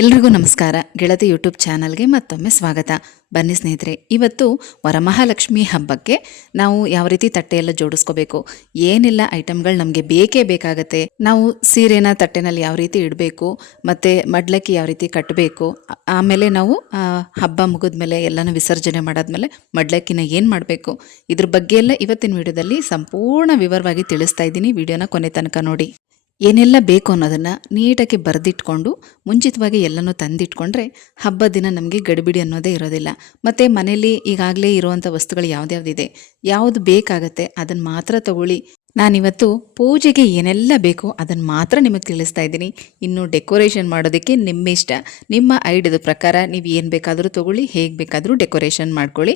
ಎಲ್ರಿಗೂ ನಮಸ್ಕಾರ. ಗೆಳತಿ ಯೂಟ್ಯೂಬ್ ಚಾನಲ್ಗೆ ಮತ್ತೊಮ್ಮೆ ಸ್ವಾಗತ. ಬನ್ನಿ ಸ್ನೇಹಿತರೆ, ಇವತ್ತು ವರಮಹಾಲಕ್ಷ್ಮಿ ಹಬ್ಬಕ್ಕೆ ನಾವು ಯಾವ ರೀತಿ ತಟ್ಟೆಯೆಲ್ಲ ಜೋಡಿಸ್ಕೋಬೇಕು, ಏನೆಲ್ಲ ಐಟಮ್ಗಳು ನಮಗೆ ಬೇಕೇ ಬೇಕಾಗತ್ತೆ, ನಾವು ಸೀರೆನ ತಟ್ಟೆನಲ್ಲಿ ಯಾವ ರೀತಿ ಇಡಬೇಕು, ಮತ್ತು ಮಡ್ಲಕ್ಕಿ ಯಾವ ರೀತಿ ಕಟ್ಟಬೇಕು ಆಮೇಲೆ ನಾವು ಹಬ್ಬ ಮುಗಿದ್ಮೇಲೆ ಎಲ್ಲನೂ ವಿಸರ್ಜನೆ ಮಾಡಾದ್ಮೇಲೆ ಮಡ್ಲಕ್ಕಿನ ಏನು ಮಾಡಬೇಕು, ಇದ್ರ ಬಗ್ಗೆ ಎಲ್ಲ ಇವತ್ತಿನ ವಿಡಿಯೋದಲ್ಲಿ ಸಂಪೂರ್ಣ ವಿವರವಾಗಿ ತಿಳಿಸ್ತಾ ಇದ್ದೀನಿ. ವಿಡಿಯೋನ ಕೊನೆ ತನಕ ನೋಡಿ. ಏನೆಲ್ಲ ಬೇಕು ಅನ್ನೋದನ್ನು ನೀಟಾಗಿ ಬರೆದಿಟ್ಕೊಂಡು, ಮುಂಚಿತವಾಗಿ ಎಲ್ಲನೂ ತಂದಿಟ್ಕೊಂಡ್ರೆ ಹಬ್ಬದ ದಿನ ನಮಗೆ ಗಡಿಬಿಡಿ ಅನ್ನೋದೇ ಇರೋದಿಲ್ಲ. ಮತ್ತು ಮನೆಯಲ್ಲಿ ಈಗಾಗಲೇ ಇರುವಂಥ ವಸ್ತುಗಳು ಯಾವ್ದ್ಯಾವ್ದಿದೆ, ಯಾವುದು ಬೇಕಾಗತ್ತೆ ಅದನ್ನು ಮಾತ್ರ ತಗೊಳ್ಳಿ. ನಾನಿವತ್ತು ಪೂಜೆಗೆ ಏನೆಲ್ಲ ಬೇಕೋ ಅದನ್ನು ಮಾತ್ರ ನಿಮಗೆ ತಿಳಿಸ್ತಾ ಇದ್ದೀನಿ. ಇನ್ನು ಡೆಕೋರೇಷನ್ ಮಾಡೋದಕ್ಕೆ ನಿಮ್ಮ ಇಷ್ಟ. ನಿಮ್ಮ ಐಡಿಯಾದ ಪ್ರಕಾರ ನೀವು ಏನು ಬೇಕಾದರೂ ತಗೊಳ್ಳಿ, ಹೇಗೆ ಬೇಕಾದರೂ ಡೆಕೋರೇಷನ್ ಮಾಡ್ಕೊಳ್ಳಿ.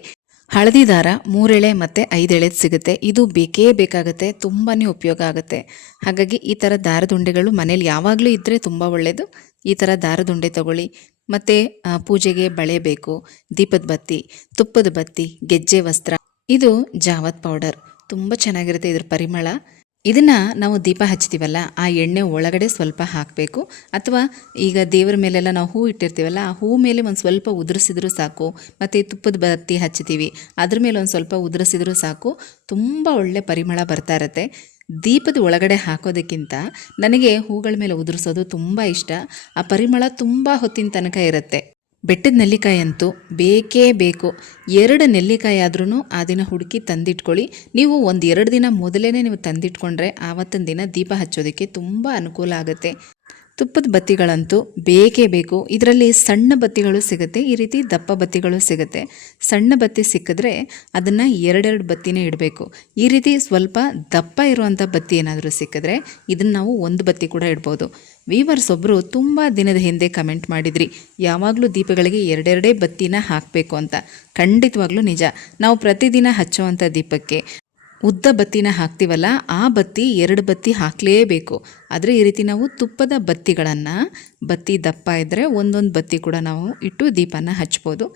ಹಳದಿ ದಾರ ಮೂರೆಳೆ ಮತ್ತು ಐದೆಳೆದು ಸಿಗುತ್ತೆ. ಇದು ಬೇಕೇ ಬೇಕಾಗುತ್ತೆ. ತುಂಬಾ ಉಪಯೋಗ ಆಗುತ್ತೆ. ಹಾಗಾಗಿ ಈ ಥರ ದಾರದುಂಡೆಗಳು ಮನೇಲಿ ಯಾವಾಗಲೂ ಇದ್ದರೆ ತುಂಬ ಒಳ್ಳೆಯದು ಈ ಥರ ದಾರದುಂಡೆ ತಗೊಳ್ಳಿ. ಮತ್ತು ಪೂಜೆಗೆ ಬಳೆ ಬೇಕು ದೀಪದ ಬತ್ತಿ, ತುಪ್ಪದ ಬತ್ತಿ, ಗೆಜ್ಜೆ ವಸ್ತ್ರ. ಇದು ಜಾವತ್ ಪೌಡರ್. ತುಂಬ ಚೆನ್ನಾಗಿರುತ್ತೆ ಇದ್ರ ಪರಿಮಳ. ಇದನ್ನ ನಾವು ದೀಪ ಹಚ್ತೀವಲ್ಲ, ಆ ಎಣ್ಣೆ ಒಳಗಡೆ ಸ್ವಲ್ಪ ಹಾಕಬೇಕು. ಅಥವಾ ಈಗ ದೇವರ ಮೇಲೆಲ್ಲ ನಾವು ಹೂ ಇಟ್ಟಿರ್ತೀವಲ್ಲ, ಆ ಹೂ ಮೇಲೆ ಒಂದು ಸ್ವಲ್ಪ ಉದುರಿಸಿದ್ರೂ ಸಾಕು. ಮತ್ತು ತುಪ್ಪದ ಬತ್ತಿ ಹಚ್ತೀವಿ, ಅದ್ರ ಮೇಲೆ ಒಂದು ಸ್ವಲ್ಪ ಉದುರಿಸಿದ್ರೂ ಸಾಕು. ತುಂಬ ಒಳ್ಳೆ ಪರಿಮಳ ಬರ್ತಾ ಇರುತ್ತೆ. ದೀಪದ ಒಳಗಡೆ ಹಾಕೋದಕ್ಕಿಂತ ನನಗೆ ಹೂಗಳ ಮೇಲೆ ಉದುರಿಸೋದು ತುಂಬ ಇಷ್ಟ. ಆ ಪರಿಮಳ ತುಂಬ ಹೊತ್ತಿನ ತನಕ ಇರುತ್ತೆ. ಬೆಟ್ಟದ ನೆಲ್ಲಿಕಾಯಿ ಅಂತೂ ಬೇಕೇ ಬೇಕು. ಎರಡು ನೆಲ್ಲಿಕಾಯಿ ಆದ್ರೂ ಆ ದಿನ ಹುಡುಕಿ ತಂದಿಟ್ಕೊಳ್ಳಿ. ನೀವು ಒಂದು ಎರಡು ದಿನ ಮೊದಲೇ ನೀವು ತಂದಿಟ್ಕೊಂಡ್ರೆ ಆವತ್ತಿನ ದಿನ ದೀಪ ಹಚ್ಚೋದಕ್ಕೆ ತುಂಬ ಅನುಕೂಲ ಆಗುತ್ತೆ. ತುಪ್ಪದ ಬತ್ತಿಗಳಂತೂ ಬೇಕೇ ಬೇಕು. ಇದರಲ್ಲಿ ಸಣ್ಣ ಬತ್ತಿಗಳು ಸಿಗುತ್ತೆ, ಈ ರೀತಿ ದಪ್ಪ ಬತ್ತಿಗಳು ಸಿಗುತ್ತೆ. ಸಣ್ಣ ಬತ್ತಿ ಸಿಕ್ಕಿದ್ರೆ ಅದನ್ನು ಎರಡೆರಡು ಬತ್ತಿನೇ ಇಡಬೇಕು. ಈ ರೀತಿ ಸ್ವಲ್ಪ ದಪ್ಪ ಇರುವಂಥ ಬತ್ತಿ ಏನಾದರೂ ಸಿಕ್ಕಿದ್ರೆ ಇದನ್ನು ನಾವು ಒಂದು ಬತ್ತಿ ಕೂಡ ಇಡ್ಬೋದು. ವೀವರ್ಸ್ ಒಬ್ಬರು ತುಂಬ ದಿನದ ಹಿಂದೆ ಕಮೆಂಟ್ ಮಾಡಿದ್ರಿ. ಯಾವಾಗಲೂ ದೀಪಗಳಿಗೆ ಎರಡೆರಡೇ ಬತ್ತಿನ ಹಾಕಬೇಕು ಅಂತ. ಖಂಡಿತವಾಗ್ಲೂ ನಿಜ. ನಾವು ಪ್ರತಿದಿನ ಹಚ್ಚುವಂಥ ದೀಪಕ್ಕೆ ಉದ್ದ ಬತ್ತಿನ ಹಾಕ್ತೀವಲ್ಲ, ಆ ಬತ್ತಿ ಎರಡು ಬತ್ತಿ ಹಾಕಲೇಬೇಕು. ಆದರೆ ಈ ರೀತಿ ನಾವು ತುಪ್ಪದ ಬತ್ತಿಗಳನ್ನು, ಬತ್ತಿ ದಪ್ಪ ಇದ್ದರೆ ಒಂದೊಂದು ಬತ್ತಿ ಕೂಡ ನಾವು ಇಟ್ಟು ದೀಪನ ಹಚ್ಬೋದು.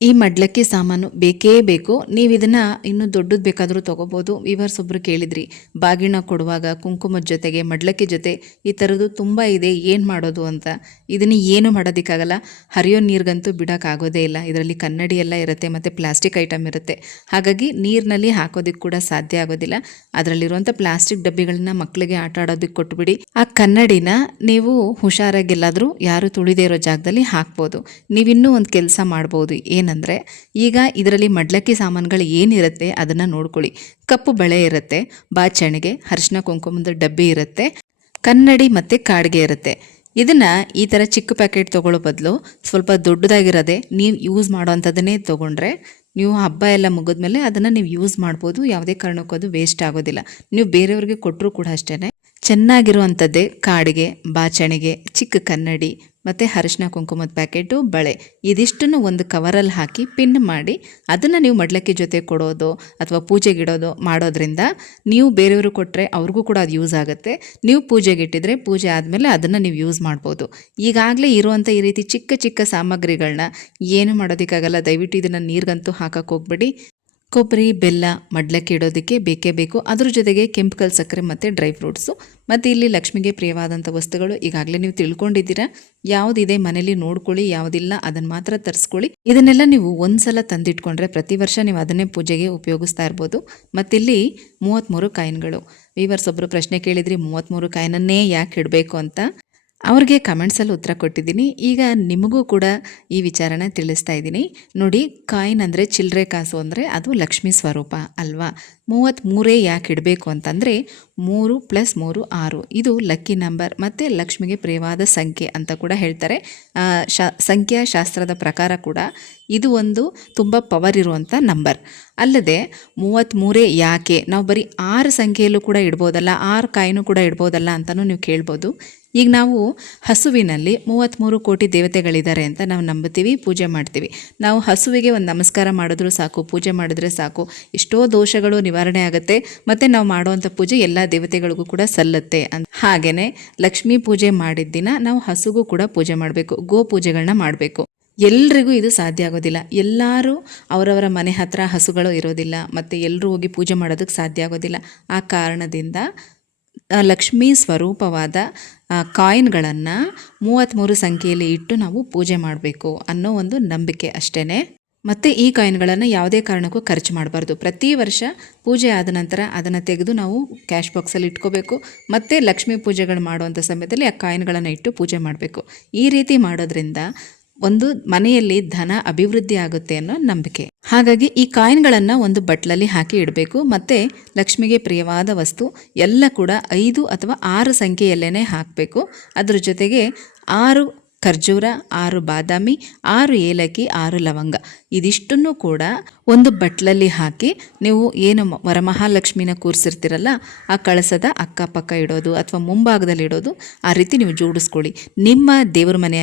ಈ ಮಡ್ಲಕ್ಕಿ ಸಾಮಾನು ಬೇಕೇ ಬೇಕು. ನೀವು ಇದನ್ನು ಇನ್ನೂ ದೊಡ್ಡದು ಬೇಕಾದರೂ ತೊಗೋಬೋದು. ವಿವರ್ಸ್ ಒಬ್ಬರು ಕೇಳಿದ್ರಿ. ಬಾಗಿಣ ಕೊಡುವಾಗ ಕುಂಕುಮದ ಜೊತೆಗೆ, ಮಡ್ಲಕ್ಕಿ ಜೊತೆ ಈ ಥರದ್ದು ತುಂಬ ಇದೆ. ಏನು ಮಾಡೋದು ಅಂತ. ಇದನ್ನು ಏನು ಮಾಡೋದಕ್ಕಾಗಲ್ಲ. ಹರಿಯೋ ನೀರಿಗಂತೂ ಬಿಡೋಕ್ಕಾಗೋದೇ ಇಲ್ಲ. ಇದರಲ್ಲಿ ಕನ್ನಡಿ ಎಲ್ಲ ಇರುತ್ತೆ ಮತ್ತು ಪ್ಲಾಸ್ಟಿಕ್ ಐಟಮ್ ಇರುತ್ತೆ. ಹಾಗಾಗಿ ನೀರಿನಲ್ಲಿ ಹಾಕೋದಕ್ಕೆ ಕೂಡ ಸಾಧ್ಯ ಆಗೋದಿಲ್ಲ. ಅದರಲ್ಲಿರುವಂಥ ಪ್ಲಾಸ್ಟಿಕ್ ಡಬ್ಬಿಗಳನ್ನ ಮಕ್ಕಳಿಗೆ ಆಟ ಆಡೋದಕ್ಕೆ ಕೊಟ್ಟುಬಿಡಿ ಆ ಕನ್ನಡಿನ ನೀವು ಹುಷಾರಾಗಿಲ್ಲಾದರೂ ಯಾರು ತುಳಿದೇ ಇರೋ ಜಾಗದಲ್ಲಿ ಹಾಕ್ಬೋದು. ನೀವಿನ್ನೂ ಒಂದು ಕೆಲಸ ಮಾಡ್ಬೋದು. ಏನಂದರೆ, ಈಗ ಇದರಲ್ಲಿ ಮಡ್ಲಕ್ಕಿ ಸಾಮಾನುಗಳು ಏನಿರುತ್ತೆ ಅದನ್ನು ನೋಡ್ಕೊಳ್ಳಿ. ಕಪ್ಪು ಬಳೆ ಇರುತ್ತೆ, ಬಾಚಣಿಗೆ ಅರಿಶಿನ ಕುಂಕುಮದ ಡಬ್ಬಿ ಇರುತ್ತೆ, ಕನ್ನಡಿ ಮತ್ತು ಕಾಡ್ಗೆ ಇರುತ್ತೆ. ಇದನ್ನು ಈ ಥರ ಚಿಕ್ಕ ಪ್ಯಾಕೆಟ್ ತೊಗೊಳ್ಳೋ ಬದಲು ಸ್ವಲ್ಪ ದೊಡ್ಡದಾಗಿರೋದೆ ನೀವು ಯೂಸ್ ಮಾಡೋವಂಥದ್ದನ್ನೇ ತೊಗೊಂಡ್ರೆ ನೀವು ಹಬ್ಬ ಎಲ್ಲ ಮುಗಿದ್ಮೇಲೆ ಅದನ್ನು ನೀವು ಯೂಸ್ ಮಾಡ್ಬೋದು, ಯಾವುದೇ ಕಾರಣಕ್ಕೂ ಅದು ವೇಸ್ಟ್ ಆಗೋದಿಲ್ಲ. ನೀವು ಬೇರೆಯವ್ರಿಗೆ ಕೊಟ್ಟರು ಕೂಡ ಅಷ್ಟೇ ಚೆನ್ನಾಗಿರುವಂಥದ್ದೇ ಕಾಡಿಗೆ, ಬಾಚಣಿಗೆ, ಚಿಕ್ಕ ಕನ್ನಡಿ, ಮತ್ತು ಅರಿಶಿನ ಕುಂಕುಮದ ಪ್ಯಾಕೆಟು, ಬಳೆ. ಇದಿಷ್ಟನ್ನು ಒಂದು ಕವರಲ್ಲಿ ಹಾಕಿ ಪಿನ್ ಮಾಡಿ ಅದನ್ನು ನೀವು ಮಡ್ಲಕ್ಕಿ ಜೊತೆ ಕೊಡೋದು ಅಥವಾ ಪೂಜೆಗಿಡೋದು ಮಾಡೋದ್ರಿಂದ ನೀವು ಬೇರೆಯವರು ಕೊಟ್ಟರೆ ಅವ್ರಿಗೂ ಕೂಡ ಅದು ಯೂಸ್ ಆಗುತ್ತೆ. ನೀವು ಪೂಜೆಗೆ ಇಟ್ಟಿದ್ರೆ ಪೂಜೆ ಆದಮೇಲೆ ಅದನ್ನು ನೀವು ಯೂಸ್ ಮಾಡ್ಬೋದು. ಈಗಾಗಲೇ ಇರುವಂಥ ಈ ರೀತಿ ಚಿಕ್ಕ ಚಿಕ್ಕ ಸಾಮಗ್ರಿಗಳನ್ನ ಏನು ಮಾಡೋದಕ್ಕಾಗಲ್ಲ, ದಯವಿಟ್ಟು ಇದನ್ನು ನೀರಿಗಂತೂ ಹಾಕಕ್ಕೆ ಹೋಗ್ಬೇಡಿ. ಕೊಬ್ಬರಿ, ಬೆಲ್ಲ, ಮಡ್ಲಕ್ಕೆ ಇಡೋದಕ್ಕೆ ಬೇಕೇ ಬೇಕು. ಅದ್ರ ಜೊತೆಗೆ ಕೆಂಪು ಸಕ್ಕರೆ ಮತ್ತು ಡ್ರೈ ಫ್ರೂಟ್ಸು ಮತ್ತು ಇಲ್ಲಿ ಲಕ್ಷ್ಮಿಗೆ ಪ್ರಿಯವಾದಂಥ ವಸ್ತುಗಳು ಈಗಾಗಲೇ ನೀವು ತಿಳ್ಕೊಂಡಿದ್ದೀರಾ. ಯಾವುದಿದೆ ಮನೇಲಿ ನೋಡ್ಕೊಳ್ಳಿ, ಯಾವುದಿಲ್ಲ ಅದನ್ನು ಮಾತ್ರ ತರಿಸ್ಕೊಳ್ಳಿ. ಇದನ್ನೆಲ್ಲ ನೀವು ಒಂದ್ಸಲ ತಂದಿಟ್ಕೊಂಡ್ರೆ ಪ್ರತಿ ವರ್ಷ ನೀವು ಅದನ್ನೇ ಪೂಜೆಗೆ ಉಪಯೋಗಿಸ್ತಾ ಇರ್ಬೋದು. ಮತ್ತಿಲ್ಲಿ ಮೂವತ್ತ್ಮೂರು ಕಾಯಿನ್ಗಳು. ವೀವರ್ಸ್ ಒಬ್ಬರು ಪ್ರಶ್ನೆ ಕೇಳಿದ್ರಿ ಮೂವತ್ತ್ಮೂರು ಕಾಯಿನನ್ನೇ ಯಾಕೆ ಇಡಬೇಕು ಅಂತ? ಅವ್ರಿಗೆ ಕಮೆಂಟ್ಸಲ್ಲಿ ಉತ್ತರ ಕೊಟ್ಟಿದ್ದೀನಿ. ಈಗ ನಿಮಗೂ ಕೂಡ ಈ ವಿಚಾರನ ತಿಳಿಸ್ತಾ ಇದ್ದೀನಿ. ನೋಡಿ, ಕಾಯಿನ್ ಅಂದರೆ ಚಿಲ್ಲರೆ ಕಾಸು ಅಂದರೆ ಅದು ಲಕ್ಷ್ಮೀ ಸ್ವರೂಪ ಅಲ್ವಾ? ಮೂವತ್ತ್ಮೂರೇ ಯಾಕೆ ಇಡಬೇಕು ಅಂತಂದರೆ ಮೂರು ಪ್ಲಸ್ ಮೂರು ಆರು. ಇದು ಲಕ್ಕಿ ನಂಬರ್ ಮತ್ತು ಲಕ್ಷ್ಮಿಗೆ ಪ್ರಿಯವಾದ ಸಂಖ್ಯೆ ಅಂತ ಕೂಡ ಹೇಳ್ತಾರೆ. ಶಾ, ಸಂಖ್ಯಾಶಾಸ್ತ್ರದ ಪ್ರಕಾರ ಕೂಡ ಇದು ಒಂದು ತುಂಬ ಪವರ್ ಇರುವಂಥ ನಂಬರ್ ಅಲ್ಲದೆ ಮೂವತ್ತ್ಮೂರೇ ಯಾಕೆ? ನಾವು ಬರೀ ಆರು ಸಂಖ್ಯೆಯಲ್ಲೂ ಕೂಡ ಇಡ್ಬೋದಲ್ಲ, ಆರು ಕಾಯಿನೂ ಕೂಡ ಇಡ್ಬೋದಲ್ಲ ಅಂತಲೂ ನೀವು ಕೇಳ್ಬೋದು. ಈಗ ನಾವು ಹಸುವಿನಲ್ಲಿ ಮೂವತ್ತ್ಮೂರು ಕೋಟಿ ದೇವತೆಗಳಿದ್ದಾರೆ ಅಂತ ನಾವು ನಂಬುತ್ತೀವಿ, ಪೂಜೆ ಮಾಡ್ತೀವಿ. ನಾವು ಹಸುವಿಗೆ ಒಂದು ನಮಸ್ಕಾರ ಮಾಡಿದ್ರೂ ಸಾಕು, ಪೂಜೆ ಮಾಡಿದ್ರೆ ಸಾಕು. ಎಷ್ಟೋ ದೋಷಗಳು ನಿವಾರಣೆ ಆಗುತ್ತೆ, ಮತ್ತು ನಾವು ಮಾಡುವಂಥ ಪೂಜೆ ಎಲ್ಲ ದೇವತೆಗಳಿಗೂ ಕೂಡ ಸಲ್ಲುತ್ತೆ ಅಂತ. ಹಾಗೆಯೇ ಲಕ್ಷ್ಮೀ ಪೂಜೆ ಮಾಡಿದ ದಿನ ನಾವು ಹಸುಗೂ ಕೂಡ ಪೂಜೆ ಮಾಡಬೇಕು ಗೋ ಪೂಜೆಗಳನ್ನ ಮಾಡಬೇಕು. ಎಲ್ರಿಗೂ ಇದು ಸಾಧ್ಯ ಆಗೋದಿಲ್ಲ. ಎಲ್ಲರೂ ಅವರವರ ಮನೆ ಹತ್ರ ಹಸುಗಳು ಇರೋದಿಲ್ಲ, ಮತ್ತು ಎಲ್ಲರೂ ಹೋಗಿ ಪೂಜೆ ಮಾಡೋದಕ್ಕೆ ಸಾಧ್ಯ ಆಗೋದಿಲ್ಲ. ಆ ಕಾರಣದಿಂದ ಲಕ್ಷ್ಮೀ ಸ್ವರೂಪವಾದ ಕಾಯಿನ್ಗಳನ್ನು ಮೂವತ್ತ್ಮೂರು ಸಂಖ್ಯೆಯಲ್ಲಿ ಇಟ್ಟು ನಾವು ಪೂಜೆ ಮಾಡಬೇಕು ಅನ್ನೋ ಒಂದು ನಂಬಿಕೆ ಅಷ್ಟೇ ಮತ್ತು ಈ ಕಾಯಿನ್ಗಳನ್ನು ಯಾವುದೇ ಕಾರಣಕ್ಕೂ ಖರ್ಚು ಮಾಡಬಾರ್ದು. ಪ್ರತಿ ವರ್ಷ ಪೂಜೆ ಆದ ನಂತರ ಅದನ್ನು ತೆಗೆದು ನಾವು ಕ್ಯಾಶ್ ಬಾಕ್ಸಲ್ಲಿ ಇಟ್ಕೋಬೇಕು. ಮತ್ತು ಲಕ್ಷ್ಮೀ ಪೂಜೆಗಳು ಮಾಡುವಂಥ ಸಮಯದಲ್ಲಿ ಆ ಕಾಯಿನ್ಗಳನ್ನು ಇಟ್ಟು ಪೂಜೆ ಮಾಡಬೇಕು. ಈ ರೀತಿ ಮಾಡೋದ್ರಿಂದ ಒಂದು ಮನೆಯಲ್ಲಿ ಧನ ಅಭಿವೃದ್ಧಿ ಆಗುತ್ತೆ ಅನ್ನೋ ನಂಬಿಕೆ. ಹಾಗಾಗಿ ಈ ಕಾಯಿನ್ಗಳನ್ನು ಒಂದು ಬಟ್ಲಲ್ಲಿ ಹಾಕಿ ಇಡಬೇಕು. ಮತ್ತು ಲಕ್ಷ್ಮಿಗೆ ಪ್ರಿಯವಾದ ವಸ್ತು, ಎಲ್ಲ ಕೂಡ ಐದು ಅಥವಾ ಆರು ಸಂಖ್ಯೆಯಲ್ಲೇ ಹಾಕಬೇಕು. ಅದರ ಜೊತೆಗೆ ಆರು ಖರ್ಜೂರ, ಆರು ಬಾದಾಮಿ, ಆರು ಏಲಕ್ಕಿ, ಆರು ಲವಂಗ. ಇದಿಷ್ಟನ್ನು ಕೂಡ ಒಂದು ಬಟ್ಲಲ್ಲಿ ಹಾಕಿ ನೀವು ಏನು ವರಮಹಾಲಕ್ಷ್ಮಿನ ಕೂರಿಸಿರ್ತೀರಲ್ಲ, ಆ ಕಳಸದ ಅಕ್ಕಪಕ್ಕ ಇಡೋದು ಅಥವಾ ಮುಂಭಾಗದಲ್ಲಿ ಇಡೋದು, ಆ ರೀತಿ ನೀವು ಜೋಡಿಸ್ಕೊಳ್ಳಿ. ನಿಮ್ಮ ದೇವ್ರ ಮನೆ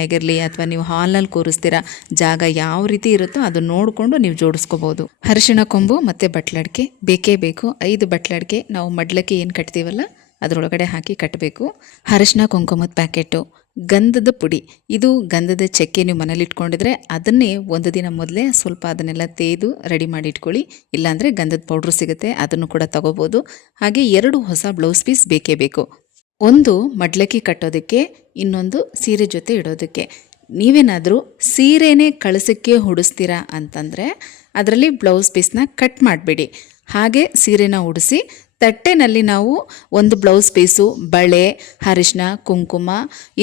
ಅಥವಾ ನೀವು ಹಾಲ್ನಲ್ಲಿ ಕೂರಿಸ್ತೀರಾ, ಜಾಗ ಯಾವ ರೀತಿ ಇರುತ್ತೋ ಅದು ನೋಡಿಕೊಂಡು ನೀವು ಜೋಡಿಸ್ಕೋಬೋದು. ಅರಿಶಿಣ ಕೊಂಬು ಮತ್ತು ಬಟ್ಲಡಿಕೆ. ಬೇಕೇ ಬೇಕು. ಐದು ಬಟ್ಲಡಿಕೆ. ನಾವು ಮಡ್ಲಕ್ಕೆ ಏನು ಕಟ್ತೀವಲ್ಲ, ಅದರೊಳಗಡೆ ಹಾಕಿ ಕಟ್ಟಬೇಕು ಅರಿಶಿನ ಕುಂಕುಮದ ಪ್ಯಾಕೆಟು. ಗಂಧದ ಪುಡಿ. ಇದು ಗಂಧದ ಚಕ್ಕೆ ನೀವು ಮನೇಲಿ ಇಟ್ಕೊಂಡಿದ್ರೆ ಅದನ್ನೇ ಒಂದು ದಿನ ಮೊದಲೇ ಸ್ವಲ್ಪ ಅದನ್ನೆಲ್ಲ ತೇದು ರೆಡಿ ಮಾಡಿ ಇಟ್ಕೊಳ್ಳಿ. ಇಲ್ಲಾಂದರೆ ಗಂಧದ ಪೌಡ್ರು ಸಿಗುತ್ತೆ, ಅದನ್ನು ಕೂಡ ತಗೋಬೋದು. ಹಾಗೆ ಎರಡು ಹೊಸ ಬ್ಲೌಸ್ ಪೀಸ್ ಬೇಕೇ ಬೇಕು. ಒಂದು ಮಡ್ಲಕ್ಕಿ ಕಟ್ಟೋದಕ್ಕೆ, ಇನ್ನೊಂದು ಸೀರೆ ಜೊತೆ ಇಡೋದಕ್ಕೆ. ನೀವೇನಾದರೂ ಸೀರೆನೇ ಕಳಸಕ್ಕೆ ಹುಡಿಸ್ತೀರಾ ಅಂತಂದರೆ, ಅದರಲ್ಲಿ ಬ್ಲೌಸ್ ಪೀಸ್ನ ಕಟ್ ಮಾಡಿಬಿಡಿ. ಹಾಗೆ ಸೀರೆನ ಉಡಿಸಿ ತಟ್ಟೆನಲ್ಲಿ ನಾವು ಒಂದು ಬ್ಲೌಸ್ ಪೀಸು, ಬಳೆ ಅರಿಶಿನ ಕುಂಕುಮ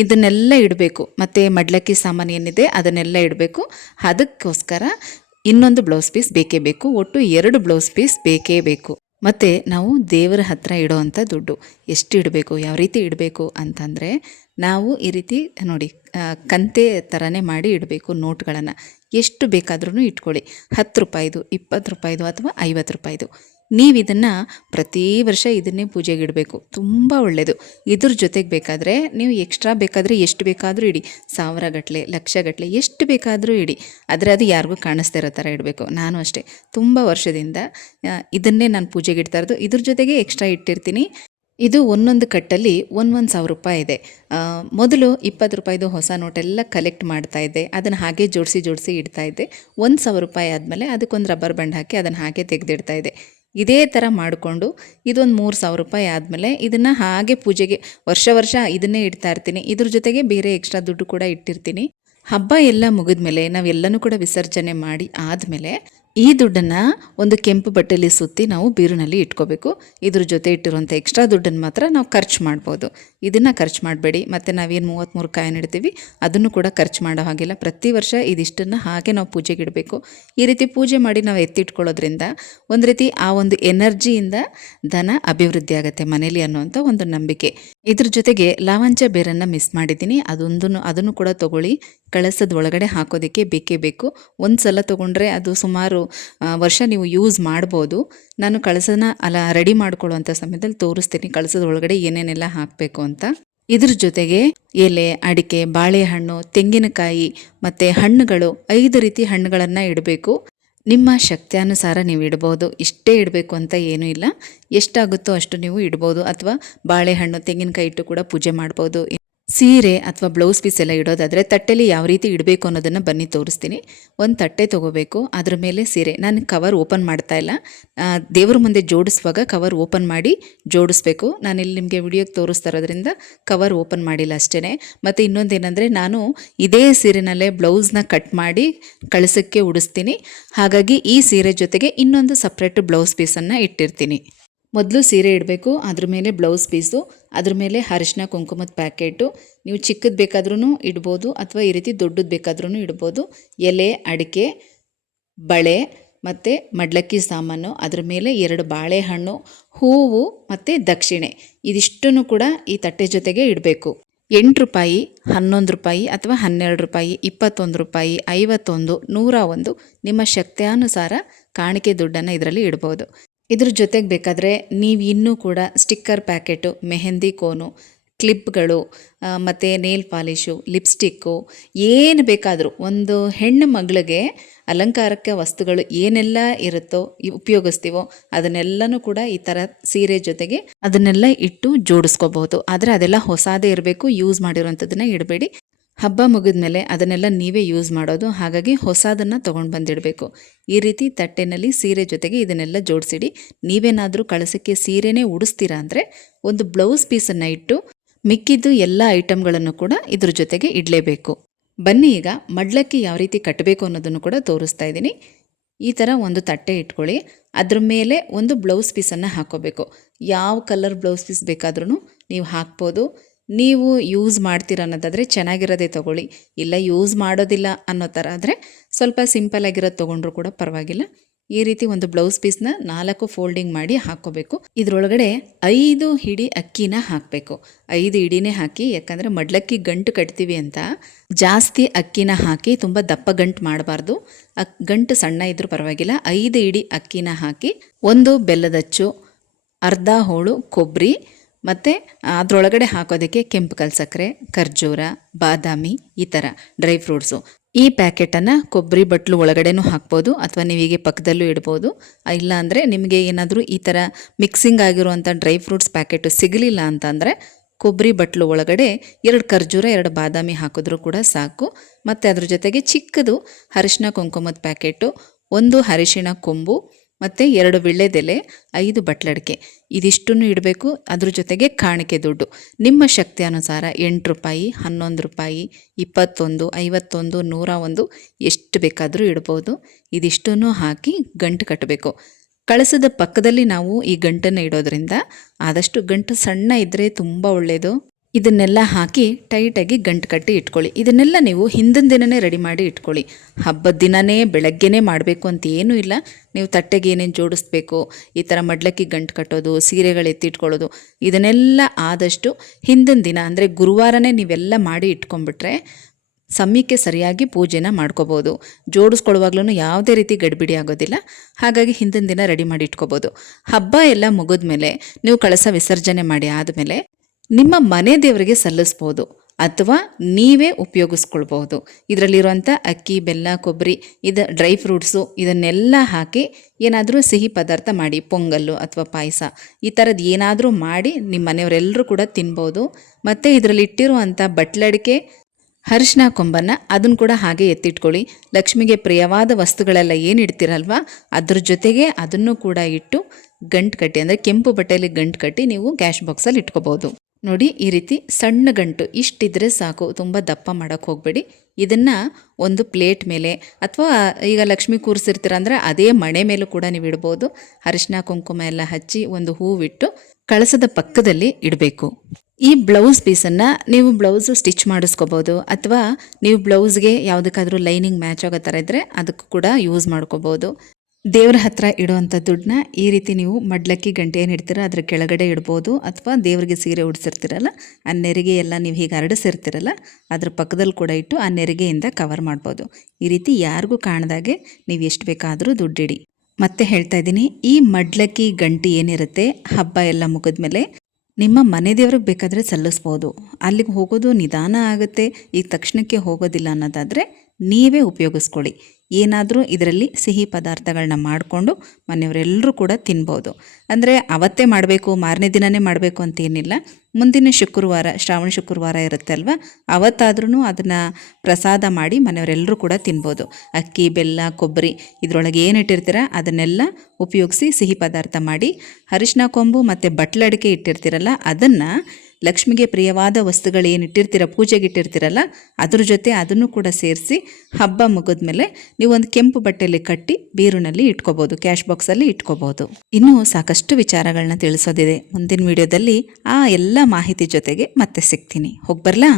ಇದನ್ನೆಲ್ಲ ಇಡಬೇಕು. ಮತ್ತು ಮಡ್ಲಕ್ಕಿ ಸಾಮಾನು ಏನಿದೆ ಅದನ್ನೆಲ್ಲ ಇಡಬೇಕು. ಅದಕ್ಕೋಸ್ಕರ ಇನ್ನೊಂದು ಬ್ಲೌಸ್ ಪೀಸ್ ಬೇಕೇ ಬೇಕು. ಒಟ್ಟು ಎರಡು ಬ್ಲೌಸ್ ಪೀಸ್ ಬೇಕೇ ಬೇಕು. ಮತ್ತು ನಾವು ದೇವರ ಹತ್ರ ಇಡೋವಂಥ ದುಡ್ಡು. ಎಷ್ಟು ಇಡಬೇಕು, ಯಾವ ರೀತಿ ಇಡಬೇಕು ಅಂತಂದರೆ ನಾವು ಈ ರೀತಿ ನೋಡಿ ಕಂತೆ ಥರನೇ ಮಾಡಿ ಇಡಬೇಕು ನೋಟ್ಗಳನ್ನು. ಎಷ್ಟು ಬೇಕಾದ್ರೂ ಇಟ್ಕೊಳ್ಳಿ. ಹತ್ತು ರೂಪಾಯಿದು, ಇಪ್ಪತ್ತು ರೂಪಾಯಿದು ಅಥವಾ ಐವತ್ತು ರೂಪಾಯಿದು. ನೀವು ಇದನ್ನು ಪ್ರತಿ ವರ್ಷ ಇದನ್ನೇ ಪೂಜೆಗೆ ಇಡಬೇಕು ತುಂಬ ಒಳ್ಳೆಯದು ಇದ್ರ ಜೊತೆಗೆ ಬೇಕಾದರೆ ನೀವು ಎಕ್ಸ್ಟ್ರಾ ಬೇಕಾದರೆ ಎಷ್ಟು ಬೇಕಾದರೂ ಇಡಿ. ಸಾವಿರ ಗಟ್ಟಲೆ ಲಕ್ಷ ಗಟ್ಟಲೆ ಎಷ್ಟು ಬೇಕಾದರೂ ಇಡಿ. ಆದರೆ ಅದು ಯಾರಿಗೂ ಕಾಣಿಸ್ತಾ ಇರೋ ಥರ ಇಡಬೇಕು. ನಾನು ಅಷ್ಟೇ. ತುಂಬ ವರ್ಷದಿಂದ ಇದನ್ನೇ ನಾನು ಪೂಜೆಗೆ ಇಡ್ತಾ ಇರೋದು. ಇದ್ರ ಜೊತೆಗೆ ಎಕ್ಸ್ಟ್ರಾ ಇಟ್ಟಿರ್ತೀನಿ. ಇದು ಒಂದೊಂದು ಕಟ್ಟಲ್ಲಿ ಒಂದೊಂದು ಸಾವಿರ ರೂಪಾಯಿ ಇದೆ. ಮೊದಲು ಇಪ್ಪತ್ತು ರೂಪಾಯಿದು ಹೊಸ ನೋಟೆಲ್ಲ ಕಲೆಕ್ಟ್ ಮಾಡ್ತಾ ಇದ್ದೆ. ಅದನ್ನು ಹಾಗೆ ಜೋಡಿಸಿ ಜೋಡಿಸಿ ಇಡ್ತಾ ಇದ್ದೆ. ಒಂದು ಸಾವಿರ ರೂಪಾಯಿ ಆದಮೇಲೆ ಅದಕ್ಕೊಂದು ರಬ್ಬರ್ ಬ್ಯಾಂಡ್ ಹಾಕಿ ಅದನ್ನು ಹಾಗೆ ತೆಗೆದಿಡ್ತಾ ಇದ್ದೆ. ಇದೇ ಥರ ಮಾಡಿಕೊಂಡು ಇದೊಂದು ಮೂರು ಸಾವಿರ ರೂಪಾಯಿ ಆದಮೇಲೆ ಇದನ್ನು ಹಾಗೆ ಪೂಜೆಗೆ ವರ್ಷ ವರ್ಷ ಇದನ್ನೇ ಇಡ್ತಾ ಇರ್ತೀನಿ. ಇದ್ರ ಜೊತೆಗೆ ಬೇರೆ ಎಕ್ಸ್ಟ್ರಾ ದುಡ್ಡು ಕೂಡ ಇಟ್ಟಿರ್ತೀನಿ. ಹಬ್ಬ ಎಲ್ಲ ಮುಗಿದ್ಮೇಲೆ ನಾವೆಲ್ಲನೂ ಕೂಡ ವಿಸರ್ಜನೆ ಮಾಡಿ ಆದಮೇಲೆ ಈ ದುಡ್ಡನ್ನು ಒಂದು ಕೆಂಪು ಬಟ್ಟೆಯಲ್ಲಿ ಸುತ್ತಿ ನಾವು ಬೀರುನಲ್ಲಿ ಇಟ್ಕೋಬೇಕು. ಇದ್ರ ಜೊತೆ ಇಟ್ಟಿರುವಂಥ ಎಕ್ಸ್ಟ್ರಾ ದುಡ್ಡನ್ನು ಮಾತ್ರ ನಾವು ಖರ್ಚು ಮಾಡ್ಬೋದು. ಇದನ್ನು ಖರ್ಚು ಮಾಡಬೇಡಿ. ಮತ್ತು ನಾವೇನು ಮೂವತ್ತ್ಮೂರು ಕಾಯಿನ್ ಇಡ್ತೀವಿ, ಅದನ್ನು ಕೂಡ ಖರ್ಚು ಮಾಡೋ ಹಾಗಿಲ್ಲ. ಪ್ರತಿ ವರ್ಷ ಇದಿಷ್ಟನ್ನು ಹಾಗೆ ನಾವು ಪೂಜೆಗೆ ಇಡಬೇಕು. ಈ ರೀತಿ ಪೂಜೆ ಮಾಡಿ ನಾವು ಎತ್ತಿಟ್ಕೊಳ್ಳೋದ್ರಿಂದ ಒಂದು ರೀತಿ ಆ ಒಂದು ಎನರ್ಜಿಯಿಂದ ಧನ ಅಭಿವೃದ್ಧಿ ಆಗುತ್ತೆ ಮನೇಲಿ ಅನ್ನುವಂಥ ಒಂದು ನಂಬಿಕೆ. ಇದ್ರ ಜೊತೆಗೆ ಲಾವಂಚ ಬೇರನ್ನು ಮಿಸ್ ಮಾಡಿದ್ದೀನಿ. ಅದೊಂದನ್ನು ಅದನ್ನು ಕೂಡ ತಗೊಳ್ಳಿ. ಕಳಸದ ಒಳಗಡೆ ಹಾಕೋದಕ್ಕೆ ಬೇಕೇ ಬೇಕು. ಒಂದು ಸಲ ತೊಗೊಂಡ್ರೆ ಅದು ಸುಮಾರು ವರ್ಷ ನೀವು ಯೂಸ್ ಮಾಡ್ಬೋದು. ನಾನು ಕಳಸನ ಅಲ್ಲ ರೆಡಿ ಮಾಡ್ಕೊಳ್ಳುವಂಥ ಸಮಯದಲ್ಲಿ ತೋರಿಸ್ತೀನಿ ಕಳಸದ ಒಳಗಡೆ ಏನೇನೆಲ್ಲ ಹಾಕಬೇಕು ಅಂತ. ಇದ್ರ ಜೊತೆಗೆ ಎಲೆ, ಅಡಿಕೆ, ಬಾಳೆಹಣ್ಣು, ತೆಂಗಿನಕಾಯಿ ಮತ್ತು ಹಣ್ಣುಗಳು, ಐದು ರೀತಿ ಹಣ್ಣುಗಳನ್ನು ಇಡಬೇಕು. ನಿಮ್ಮ ಶಕ್ತ್ಯಾನುಸಾರ ನೀವು ಇಡ್ಬೋದು. ಇಷ್ಟೇ ಇಡಬೇಕು ಅಂತ ಏನೂ ಇಲ್ಲ. ಎಷ್ಟಾಗುತ್ತೋ ಅಷ್ಟು ನೀವು ಇಡ್ಬೋದು. ಅಥವಾ ಬಾಳೆಹಣ್ಣು, ತೆಂಗಿನಕಾಯಿ ಇಟ್ಟು ಕೂಡ ಪೂಜೆ ಮಾಡ್ಬೋದು. ಸೀರೆ ಅಥವಾ ಬ್ಲೌಸ್ ಪೀಸ್ ಎಲ್ಲ ಇಡೋದಾದರೆ ತಟ್ಟೆಲಿ ಯಾವ ರೀತಿ ಇಡಬೇಕು ಅನ್ನೋದನ್ನು ಬನ್ನಿ ತೋರಿಸ್ತೀನಿ. ಒಂದು ತಟ್ಟೆ ತೊಗೋಬೇಕು, ಅದ್ರ ಮೇಲೆ ಸೀರೆ. ನಾನು ಕವರ್ ಓಪನ್ ಮಾಡ್ತಾ ಇಲ್ಲ. ದೇವ್ರ ಮುಂದೆ ಜೋಡಿಸುವಾಗ ಕವರ್ ಓಪನ್ ಮಾಡಿ ಜೋಡಿಸ್ಬೇಕು. ಇಲ್ಲಿ ನಿಮಗೆ ವಿಡಿಯೋಗೆ ತೋರಿಸ್ತಾ ಇರೋದ್ರಿಂದ ಕವರ್ ಓಪನ್ ಮಾಡಿಲ್ಲ ಅಷ್ಟೇ ಮತ್ತು ಇನ್ನೊಂದೇನೆಂದರೆ ನಾನು ಇದೇ ಸೀರೆನಲ್ಲೇ ಬ್ಲೌಸ್ನ ಕಟ್ ಮಾಡಿ ಕಳಸಕ್ಕೆ ಉಡಿಸ್ತೀನಿ. ಹಾಗಾಗಿ ಈ ಸೀರೆ ಜೊತೆಗೆ ಇನ್ನೊಂದು ಸಪ್ರೇಟ್ ಬ್ಲೌಸ್ ಪೀಸನ್ನು ಇಟ್ಟಿರ್ತೀನಿ. ಮೊದಲು ಸೀರೆ ಇಡಬೇಕು, ಅದ್ರ ಮೇಲೆ ಬ್ಲೌಸ್ ಪೀಸು ಅದ್ರ ಮೇಲೆ ಅರಿಶಿನ ಕುಂಕುಮದ ಪ್ಯಾಕೆಟು ನೀವು ಚಿಕ್ಕದು ಬೇಕಾದ್ರೂ ಇಡ್ಬೋದು ಅಥವಾ ಈ ರೀತಿ ದೊಡ್ಡದು ಬೇಕಾದ್ರೂ ಇಡ್ಬೋದು. ಎಲೆ, ಅಡಿಕೆ, ಬಳೆ ಮತ್ತು ಮಡ್ಲಕ್ಕಿ ಸಾಮಾನು, ಅದರ ಮೇಲೆ ಎರಡು ಬಾಳೆಹಣ್ಣು, ಹೂವು ಮತ್ತು ದಕ್ಷಿಣೆ. ಇದಿಷ್ಟನ್ನು ಕೂಡ ಈ ತಟ್ಟೆ ಜೊತೆಗೆ ಇಡಬೇಕು. ಎಂಟು ರೂಪಾಯಿ, ಹನ್ನೊಂದು ರೂಪಾಯಿ ಅಥವಾ ಹನ್ನೆರಡು ರೂಪಾಯಿ, ಇಪ್ಪತ್ತೊಂದು ರೂಪಾಯಿ, ಐವತ್ತೊಂದು, ನೂರ ಒಂದು ನಿಮ್ಮ ಶಕ್ತಿಯಾನುಸಾರ ಕಾಣಿಕೆ ದುಡ್ಡನ್ನು ಇದರಲ್ಲಿ ಇಡ್ಬೋದು. ಇದ್ರ ಜೊತೆಗೆ ಬೇಕಾದರೆ ನೀವು ಇನ್ನೂ ಕೂಡ ಸ್ಟಿಕ್ಕರ್ ಪ್ಯಾಕೆಟು, ಮೆಹಂದಿ ಕೋನು, ಕ್ಲಿಪ್ಗಳು ಮತ್ತು ನೇಲ್ ಪಾಲಿಶು, ಲಿಪ್ಸ್ಟಿಕ್ಕು ಏನು ಬೇಕಾದರೂ ಒಂದು ಹೆಣ್ಣು ಮಗಳಿಗೆ ಅಲಂಕಾರಕ್ಕೆ ವಸ್ತುಗಳು ಏನೆಲ್ಲ ಇರುತ್ತೋ ಉಪಯೋಗಿಸ್ತೀವೋ ಅದನ್ನೆಲ್ಲನೂ ಕೂಡ ಈ ಥರ ಸೀರೆ ಜೊತೆಗೆ ಅದನ್ನೆಲ್ಲ ಇಟ್ಟು ಜೋಡಿಸ್ಕೋಬಹುದು. ಆದರೆ ಅದೆಲ್ಲ ಹೊಸದೇ ಇರಬೇಕು, ಯೂಸ್ ಮಾಡಿರೋಂಥದ್ದನ್ನ ಇಡಬೇಡಿ. ಹಬ್ಬ ಮುಗಿದ್ಮೇಲೆ ಅದನ್ನೆಲ್ಲ ನೀವೇ ಯೂಸ್ ಮಾಡೋದು. ಹಾಗಾಗಿ ಹೊಸದನ್ನು ತೊಗೊಂಡು ಬಂದಿಡಬೇಕು. ಈ ರೀತಿ ತಟ್ಟೆನಲ್ಲಿ ಸೀರೆ ಜೊತೆಗೆ ಇದನ್ನೆಲ್ಲ ಜೋಡಿಸಿಡಿ. ನೀವೇನಾದರೂ ಕಳಸಕ್ಕೆ ಸೀರೆನೇ ಉಡಿಸ್ತೀರಾ ಅಂದರೆ ಒಂದು ಬ್ಲೌಸ್ ಪೀಸನ್ನು ಇಟ್ಟು ಮಿಕ್ಕಿದ್ದು ಎಲ್ಲ ಐಟಮ್ಗಳನ್ನು ಕೂಡ ಇದ್ರ ಜೊತೆಗೆ ಇಡಲೇಬೇಕು. ಬನ್ನಿ ಈಗ ಮಡ್ಲಕ್ಕಿ ಯಾವ ರೀತಿ ಕಟ್ಟಬೇಕು ಅನ್ನೋದನ್ನು ಕೂಡ ತೋರಿಸ್ತಾ ಇದ್ದೀನಿ. ಈ ಥರ ಒಂದು ತಟ್ಟೆ ಇಟ್ಕೊಳ್ಳಿ. ಅದ್ರ ಮೇಲೆ ಒಂದು ಬ್ಲೌಸ್ ಪೀಸನ್ನು ಹಾಕೋಬೇಕು ಯಾವ ಕಲರ್ ಬ್ಲೌಸ್ ಪೀಸ್ ಬೇಕಾದ್ರೂ ನೀವು ಹಾಕ್ಬೋದು. ನೀವು ಯೂಸ್ ಮಾಡ್ತೀರ ಅನ್ನೋದಾದರೆ ಚೆನ್ನಾಗಿರೋದೇ ತೊಗೊಳ್ಳಿ. ಇಲ್ಲ ಯೂಸ್ ಮಾಡೋದಿಲ್ಲ ಅನ್ನೋ ಥರ ಆದರೆ ಸ್ವಲ್ಪ ಸಿಂಪಲ್ ಆಗಿರೋದು ತೊಗೊಂಡ್ರು ಕೂಡ ಪರವಾಗಿಲ್ಲ. ಈ ರೀತಿ ಒಂದು ಬ್ಲೌಸ್ ಪೀಸ್ನ ನಾಲ್ಕು ಫೋಲ್ಡಿಂಗ್ ಮಾಡಿ ಹಾಕ್ಕೋಬೇಕು. ಇದರೊಳಗಡೆ ಐದು ಹಿಡಿ ಅಕ್ಕಿನ ಹಾಕಬೇಕು. ಐದು ಹಿಡಿನೇ ಹಾಕಿ, ಯಾಕಂದರೆ ಮಡ್ಲಕ್ಕಿ ಗಂಟು ಕಟ್ತೀವಿ ಅಂತ, ಜಾಸ್ತಿ ಅಕ್ಕಿನ ಹಾಕಿ ತುಂಬ ದಪ್ಪ ಗಂಟು ಮಾಡಬಾರ್ದು. ಅಕ್ ಗಂಟು ಸಣ್ಣ ಇದ್ರೂ ಪರವಾಗಿಲ್ಲ. ಐದು ಹಿಡಿ ಅಕ್ಕಿನ ಹಾಕಿ, ಒಂದು ಬೆಲ್ಲದಚ್ಚು ಅರ್ಧ ಹೋಳು ಕೊಬ್ಬರಿ ಮತ್ತು ಅದರೊಳಗಡೆ ಹಾಕೋದಕ್ಕೆ ಕೆಂಪು ಕಲ್ಸಕ್ಕರೆ, ಖರ್ಜೂರ, ಬಾದಾಮಿ, ಈ ಥರ ಡ್ರೈ ಫ್ರೂಟ್ಸು ಈ ಪ್ಯಾಕೆಟನ್ನು ಕೊಬ್ಬರಿ ಬಟ್ಲು ಒಳಗಡೆನೂ ಹಾಕ್ಬೋದು ಅಥವಾ ನೀವು ಹೀಗೆ ಪಕ್ಕದಲ್ಲೂ ಇಡ್ಬೋದು. ಇಲ್ಲ ಅಂದರೆ ನಿಮಗೆ ಏನಾದರೂ ಈ ಥರ ಮಿಕ್ಸಿಂಗ್ ಆಗಿರುವಂಥ ಡ್ರೈ ಫ್ರೂಟ್ಸ್ ಪ್ಯಾಕೆಟು ಸಿಗಲಿಲ್ಲ ಅಂತಂದರೆ ಕೊಬ್ಬರಿ ಬಟ್ಲು ಒಳಗಡೆ ಎರಡು ಖರ್ಜೂರ, ಎರಡು ಬಾದಾಮಿ ಹಾಕಿದ್ರೂ ಕೂಡ ಸಾಕು. ಮತ್ತು ಅದ್ರ ಜೊತೆಗೆ ಚಿಕ್ಕದು ಅರಿಶಿನ ಕುಂಕುಮದ ಪ್ಯಾಕೆಟು ಒಂದು ಅರಿಶಿಣ ಕೊಂಬು ಮತ್ತು ಎರಡು ವಿಳ್ಳೆದೆಲೆ ಐದು ಬಟ್ಲಡಿಕೆ. ಇದಿಷ್ಟನ್ನು ಇಡಬೇಕು. ಅದ್ರ ಜೊತೆಗೆ ಕಾಣಿಕೆ ದುಡ್ಡು. ನಿಮ್ಮ ಶಕ್ತಿ ಅನುಸಾರ ಎಂಟು ರೂಪಾಯಿ, ಹನ್ನೊಂದು ರೂಪಾಯಿ, ಇಪ್ಪತ್ತೊಂದು, ಐವತ್ತೊಂದು, ನೂರ ಒಂದು, ಎಷ್ಟು ಬೇಕಾದರೂ ಇಡ್ಬೋದು. ಇದಿಷ್ಟನ್ನು ಹಾಕಿ ಗಂಟು ಕಟ್ಟಬೇಕು. ಕಳಸದ ಪಕ್ಕದಲ್ಲಿ ನಾವು ಈ ಗಂಟನ್ನು ಇಡೋದ್ರಿಂದ ಆದಷ್ಟು ಗಂಟು ಸಣ್ಣ ಇದ್ದರೆ ತುಂಬ ಒಳ್ಳೆಯದು ಇದನ್ನೆಲ್ಲ ಹಾಕಿ ಟೈಟಾಗಿ ಗಂಟು ಕಟ್ಟಿ ಇಟ್ಕೊಳ್ಳಿ. ಇದನ್ನೆಲ್ಲ ನೀವು ಹಿಂದಿನ ದಿನನೇ ರೆಡಿ ಮಾಡಿ ಇಟ್ಕೊಳ್ಳಿ. ಹಬ್ಬದ ದಿನವೇ ಬೆಳಗ್ಗೆನೇ ಮಾಡಬೇಕು ಅಂತ ಏನೂ ಇಲ್ಲ. ನೀವು ತಟ್ಟೆಗೆ ಏನೇನು ಜೋಡಿಸ್ಬೇಕು, ಈ ಥರ ಮಡ್ಲಕ್ಕಿ ಗಂಟು ಕಟ್ಟೋದು, ಸೀರೆಗಳು ಎತ್ತಿಟ್ಕೊಳ್ಳೋದು ಇದನ್ನೆಲ್ಲ ಆದಷ್ಟು ಹಿಂದಿನ ದಿನ ಅಂದರೆ ಗುರುವಾರನೇ ನೀವೆಲ್ಲ ಮಾಡಿ ಇಟ್ಕೊಂಡ್ಬಿಟ್ರೆ ಸಮಯಕ್ಕೆ ಸರಿಯಾಗಿ ಪೂಜೆನ ಮಾಡ್ಕೋಬೋದು. ಜೋಡಿಸ್ಕೊಳ್ಳುವಾಗ್ಲೂ ಯಾವುದೇ ರೀತಿ ಗಡಿಬಿಡಿ ಆಗೋದಿಲ್ಲ. ಹಾಗಾಗಿ ಹಿಂದಿನ ದಿನ ರೆಡಿ ಮಾಡಿ ಇಟ್ಕೋಬೋದು. ಹಬ್ಬ ಎಲ್ಲ ಮುಗಿದ್ಮೇಲೆ ನೀವು ಕಳಸ ವಿಸರ್ಜನೆ ಮಾಡಿ ಆದಮೇಲೆ ನಿಮ್ಮ ಮನೆ ದೇವರಿಗೆ ಸಲ್ಲಿಸ್ಬೋದು ಅಥವಾ ನೀವೇ ಉಪಯೋಗಿಸ್ಕೊಳ್ಬಹುದು. ಇದರಲ್ಲಿರುವಂಥ ಅಕ್ಕಿ, ಬೆಲ್ಲ, ಕೊಬ್ಬರಿ, ಇದು ಡ್ರೈ ಫ್ರೂಟ್ಸು ಇದನ್ನೆಲ್ಲ ಹಾಕಿ ಏನಾದರೂ ಸಿಹಿ ಪದಾರ್ಥ ಮಾಡಿ, ಪೊಂಗಲ್ಲು ಅಥವಾ ಪಾಯಸ, ಈ ಥರದ್ದು ಏನಾದರೂ ಮಾಡಿ ನಿಮ್ಮ ಮನೆಯವರೆಲ್ಲರೂ ಕೂಡ ತಿನ್ಬೋದು. ಮತ್ತು ಇದರಲ್ಲಿ ಇಟ್ಟಿರುವಂಥ ಬಟ್ಲಡಿಕೆ, ಅರಿಶಿನ, ಕೊಂಬನ್ನ ಅದನ್ನು ಕೂಡ ಹಾಗೆ ಎತ್ತಿಟ್ಕೊಳ್ಳಿ. ಲಕ್ಷ್ಮಿಗೆ ಪ್ರಿಯವಾದ ವಸ್ತುಗಳೆಲ್ಲ ಏನು ಇಡ್ತೀರಲ್ವ, ಅದ್ರ ಜೊತೆಗೆ ಅದನ್ನು ಕೂಡ ಇಟ್ಟು ಗಂಟು ಕಟ್ಟಿ, ಅಂದರೆ ಕೆಂಪು ಬಟ್ಟೆಯಲ್ಲಿ ಗಂಟು ಕಟ್ಟಿ ನೀವು ಕ್ಯಾಶ್ ಬಾಕ್ಸಲ್ಲಿ ಇಟ್ಕೋಬೋದು. ನೋಡಿ ಈ ರೀತಿ ಸಣ್ಣ ಗಂಟು ಇಷ್ಟಿದ್ರೆ ಸಾಕು. ತುಂಬ ದಪ್ಪ ಮಾಡೋಕ್ಕೆ ಹೋಗಬೇಡಿ. ಇದನ್ನು ಒಂದು ಪ್ಲೇಟ್ ಮೇಲೆ ಅಥವಾ ಈಗ ಲಕ್ಷ್ಮಿ ಕೂರಿಸಿರ್ತೀರ ಅಂದರೆ ಅದೇ ಮಣೆ ಮೇಲೂ ಕೂಡ ನೀವು ಇಡ್ಬೋದು. ಅರಿಶಿನ ಕುಂಕುಮ ಎಲ್ಲ ಹಚ್ಚಿ ಒಂದು ಹೂವಿಟ್ಟು ಕಳಸದ ಪಕ್ಕದಲ್ಲಿ ಇಡಬೇಕು. ಈ ಬ್ಲೌಸ್ ಪೀಸನ್ನು ನೀವು ಬ್ಲೌಸು ಸ್ಟಿಚ್ ಮಾಡಿಸ್ಕೋಬೋದು. ಅಥವಾ ನೀವು ಬ್ಲೌಸ್ಗೆ ಯಾವುದಕ್ಕಾದ್ರೂ ಲೈನಿಂಗ್ ಮ್ಯಾಚ್ ಆಗೋ ಥರ ಇದ್ದರೆ ಅದಕ್ಕೂ ಕೂಡ ಯೂಸ್ ಮಾಡ್ಕೋಬೋದು. ದೇವ್ರ ಹತ್ರ ಇಡುವಂಥ ದುಡ್ಡನ್ನ ಈ ರೀತಿ ನೀವು ಮಡ್ಲಕ್ಕಿ ಗಂಟೆ ಏನು ಇಡ್ತೀರ, ಅದ್ರ ಕೆಳಗಡೆ ಇಡ್ಬೋದು, ಅಥವಾ ದೇವರಿಗೆ ಸೀರೆ ಉಡಿಸಿರ್ತೀರಲ್ಲ, ಆ ನೆರಿಗೆ ಎಲ್ಲ ನೀವು ಹೀಗೆ ಹರಡಿಸಿರ್ತೀರಲ್ಲ, ಅದ್ರ ಪಕ್ಕದಲ್ಲಿ ಕೂಡ ಇಟ್ಟು ಆ ನೆರಿಗೆಯಿಂದ ಕವರ್ ಮಾಡ್ಬೋದು. ಈ ರೀತಿ ಯಾರಿಗೂ ಕಾಣದಾಗೆ ನೀವು ಎಷ್ಟು ಬೇಕಾದರೂ ದುಡ್ಡಿಡಿ. ಮತ್ತೆ ಹೇಳ್ತಾ ಇದ್ದೀನಿ, ಈ ಮಡ್ಲಕ್ಕಿ, ಗಂಟಿ ಏನಿರುತ್ತೆ, ಹಬ್ಬ ಎಲ್ಲ ಮುಗಿದ್ಮೇಲೆ ನಿಮ್ಮ ಮನೆ ದೇವ್ರಿಗೆ ಬೇಕಾದರೆ ಸಲ್ಲಿಸ್ಬೋದು. ಅಲ್ಲಿಗೆ ಹೋಗೋದು ನಿಧಾನ ಆಗುತ್ತೆ ಈಗ ತಕ್ಷಣಕ್ಕೆ ಹೋಗೋದಿಲ್ಲ ಅನ್ನೋದಾದರೆ ನೀವೇ ಉಪಯೋಗಿಸ್ಕೊಳ್ಳಿ. ಏನಾದರೂ ಇದರಲ್ಲಿ ಸಿಹಿ ಪದಾರ್ಥಗಳನ್ನ ಮಾಡಿಕೊಂಡು ಮನೆಯವರೆಲ್ಲರೂ ಕೂಡ ತಿನ್ಬೋದು. ಅಂದರೆ ಅವತ್ತೇ ಮಾಡಬೇಕು, ಮಾರನೇ ದಿನವೇ ಮಾಡಬೇಕು ಅಂತೇನಿಲ್ಲ ಮುಂದಿನ ಶುಕ್ರವಾರ, ಶ್ರಾವಣ ಶುಕ್ರವಾರ ಇರುತ್ತೆ ಅಲ್ವಾ ಅವತ್ತಾದ್ರೂ ಅದನ್ನು ಪ್ರಸಾದ ಮಾಡಿ ಮನೆಯವರೆಲ್ಲರೂ ಕೂಡ ತಿನ್ಬೋದು. ಅಕ್ಕಿ, ಬೆಲ್ಲ, ಕೊಬ್ಬರಿ ಇದರೊಳಗೆ ಏನು ಇಟ್ಟಿರ್ತೀರ ಅದನ್ನೆಲ್ಲ ಉಪಯೋಗಿಸಿ ಸಿಹಿ ಪದಾರ್ಥ ಮಾಡಿ ಅರಿಶಿನ ಕೊಂಬು ಮತ್ತು ಬಟ್ಲಡಿಕೆ ಇಟ್ಟಿರ್ತೀರಲ್ಲ ಅದನ್ನು ಲಕ್ಷ್ಮಿಗೆ ಪ್ರಿಯವಾದ ವಸ್ತುಗಳು ಏನು ಇಟ್ಟಿರ್ತೀರ ಪೂಜೆಗೆ ಇಟ್ಟಿರ್ತೀರಲ್ಲ ಅದ್ರ ಜೊತೆ ಅದನ್ನು ಕೂಡ ಸೇರಿಸಿ ಹಬ್ಬ ಮುಗಿದ್ಮೇಲೆ ನೀವು ಒಂದು ಕೆಂಪು ಬಟ್ಟೆಯಲ್ಲಿ ಕಟ್ಟಿ ಬೀರುನಲ್ಲಿ ಇಟ್ಕೋಬೋದು, ಕ್ಯಾಶ್ ಬಾಕ್ಸಲ್ಲಿ ಇಟ್ಕೋಬೋದು. ಇನ್ನೂ ಸಾಕಷ್ಟು ವಿಚಾರಗಳನ್ನ ತಿಳಿಸೋದಿದೆ. ಮುಂದಿನ ವಿಡಿಯೋದಲ್ಲಿ ಆ ಎಲ್ಲ ಮಾಹಿತಿ ಜೊತೆಗೆ ಮತ್ತೆ ಸಿಗ್ತೀನಿ. ಹೋಗ್ಬರ್ಲಾ